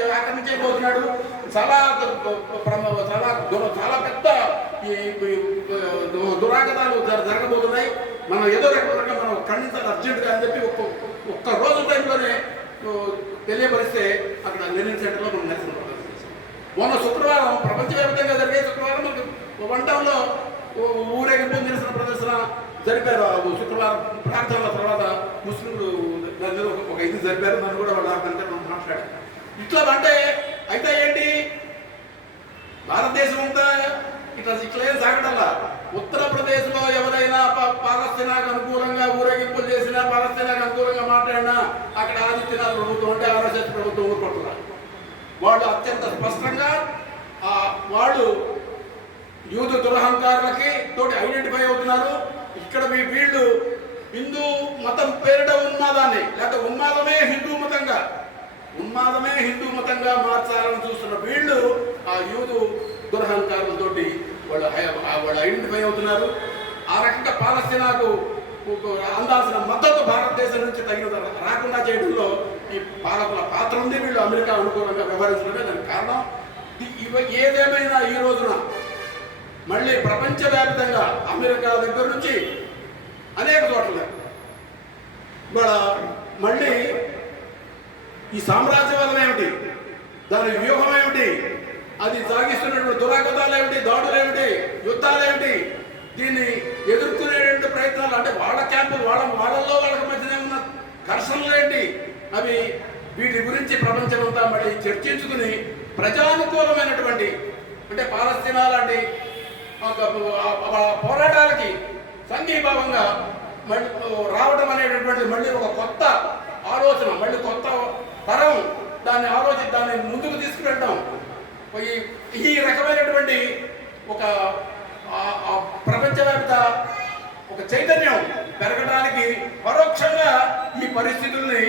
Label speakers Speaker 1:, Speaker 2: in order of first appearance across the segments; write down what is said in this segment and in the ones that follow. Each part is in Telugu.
Speaker 1: చేయబోతున్నాడు చాలా చాలా దు- చాలా పెద్ద ఈ దురాగతాలు జరగబోతున్నాయి. మనం ఏదో రకంగా మనం ఖండించాలి అర్జెంటుగా అని చెప్పి ఒక్క ఒక్క రోజు టైంలోనే తెలియపరిస్తే అక్కడ లెనిన్ సెంటర్లో మనం నిరసన ప్రదర్శన మొన్న శుక్రవారం ప్రపంచవ్యాప్తంగా జరిగే శుక్రవారం మనకి వన్ టౌన్లో ఊరేగింపు నిరసన ప్రదర్శన జరిపారు. శుక్రవారం ప్రార్థనల తర్వాత ముస్లింలు ఒక- ఇది జరిపారు. నన్ను కూడా వాళ్ళ కనుక మాట్లాడారు. ఇట్లా అంటే అయితే ఏంటి? భారతదేశం అంతా ఇట్లా ఇట్లా ఏం సాగటల్లా ఉత్తరప్రదేశ్లో ఎవరైనా పాలస్తీనాకు అనుకూలంగా ఊరేగింపులు చేసినా పాలస్తీనాకు అనుకూలంగా మాట్లాడినా అక్కడ ఆదిత్యనాథ్ ప్రభుత్వం అంటే ఆర్ఎస్ఎస్ ప్రభుత్వం ఊరుకుంటున్నారు వాళ్ళు అత్యంత స్పష్టంగా ఆ వాళ్ళు యూత్ దురహంకారులకి తోటి ఐడెంటిఫై అవుతున్నారు. ఇక్కడ మీ వీళ్ళు హిందూ మతం పేరిట ఉన్నదాన్ని హిందూ మార్చాలని చూస్తున్న వీళ్ళు ఆ యూత్ దురహంకారులతోటి వాళ్ళు ఆ వాళ్ళు ఐడెంటిఫై అవుతున్నారు. ఆ రకంగా పాలస్తీనాకు అందాల్సిన మద్దతు భారతదేశం నుంచి తగిన రాకుండా చేయడంలో ఈ పాలకుల పాత్ర ఉంది. వీళ్ళు అమెరికా అనుకూలంగా వ్యవహరించడమే దానికి కారణం. ఇవ ఏదేమైనా ఈ రోజున మళ్ళీ ప్రపంచవ్యాప్తంగా అమెరికా దగ్గర నుంచి అనేక చోట్ల ఇవాళ మళ్ళీ ఈ సామ్రాజ్యవాదం ఏమిటి? దాని వ్యూహం ఏమిటి? అది సాగిస్తున్నటువంటి దురాగతాలు ఏమిటి దాడులు ఏమిటి యుద్ధాలు ఏమిటి దీన్ని ఎదుర్కొనేటువంటి ప్రయత్నాలు అంటే వాళ్ళ క్యాంపులు వాళ్ళ వాళ్ళల్లో వాళ్ళకి మధ్యనే ఉన్న ఘర్షణలు ఏంటి? అవి వీటి గురించి ప్రపంచమంతా మళ్ళీ చర్చించుకుని ప్రజానుకూలమైనటువంటి అంటే పాలస్తీనా లాంటి ఒక పోరాటాలకి సంఘీభావంగా మళ్ళీ రావడం అనేటటువంటి మళ్ళీ ఒక కొత్త ఆలోచన మళ్ళీ కొత్త తరం దాన్ని ఆలోచి దాన్ని ముందుకు తీసుకువెళ్ళడం ఈ ఈ రకమైనటువంటి ఒక ప్రపంచవ్యాప్త ఒక చైతన్యం పెరగడానికి పరోక్షంగా ఈ పరిస్థితుల్ని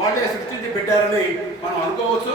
Speaker 1: వాళ్ళే సృష్టించి పెట్టారని మనం అనుకోవచ్చు.